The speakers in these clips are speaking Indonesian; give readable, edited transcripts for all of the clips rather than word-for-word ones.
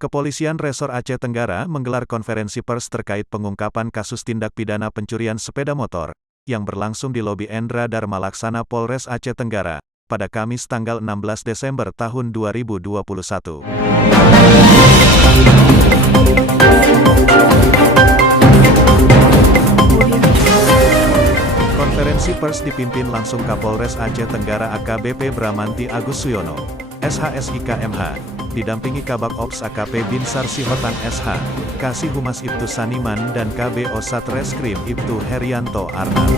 Kepolisian Resor Aceh Tenggara menggelar konferensi pers terkait pengungkapan kasus tindak pidana pencurian sepeda motor, yang berlangsung di lobi Endra Dharma Laksana Polres Aceh Tenggara, pada Kamis tanggal 16 Desember tahun 2021. Konferensi pers dipimpin langsung Kapolres Aceh Tenggara AKBP Bramanti Agus Suyono, SHSIK MH, didampingi Kabak Ops AKP Binsar Sihotan SH, Kasih Humas Ibtu Saniman dan KBO Satreskrim Ibtu Herianto Arnab.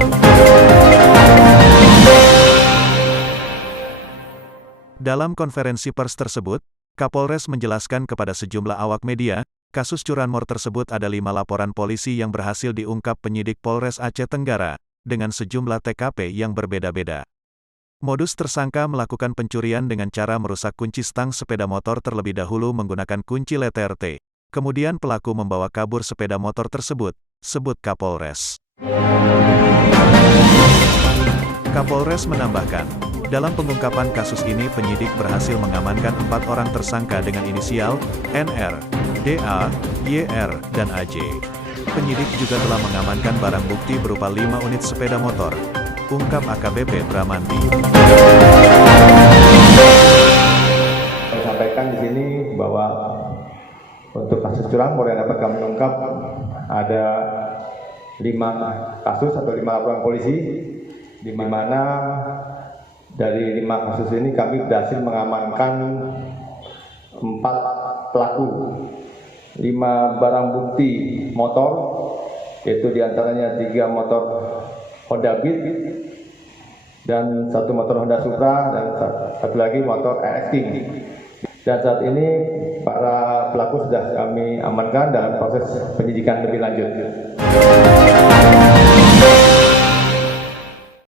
Dalam konferensi pers tersebut, Kapolres menjelaskan kepada sejumlah awak media, kasus curanmor tersebut ada 5 laporan polisi yang berhasil diungkap penyidik Polres Aceh Tenggara, dengan sejumlah TKP yang berbeda-beda. Modus tersangka melakukan pencurian dengan cara merusak kunci stang sepeda motor terlebih dahulu menggunakan kunci letter T. Kemudian pelaku membawa kabur sepeda motor tersebut, sebut Kapolres. Kapolres menambahkan, dalam pengungkapan kasus ini penyidik berhasil mengamankan 4 orang tersangka dengan inisial NR, DA, YR, dan AJ. Penyidik juga telah mengamankan barang bukti berupa 5 unit sepeda motor, ungkap AKBP Bramanti. Saya sampaikan di sini bahwa untuk kasus curanmor yang dapat kami ungkap ada 5 kasus atau 5 laporan polisi, di mana dari 5 kasus ini kami berhasil mengamankan 4 pelaku, 5 barang bukti motor, yaitu diantaranya 3 motor Honda Beat, dan 1 motor Honda Supra, dan 1 lagi motor RX King. Dan saat ini para pelaku sudah kami amankan dalam proses penyidikan lebih lanjut.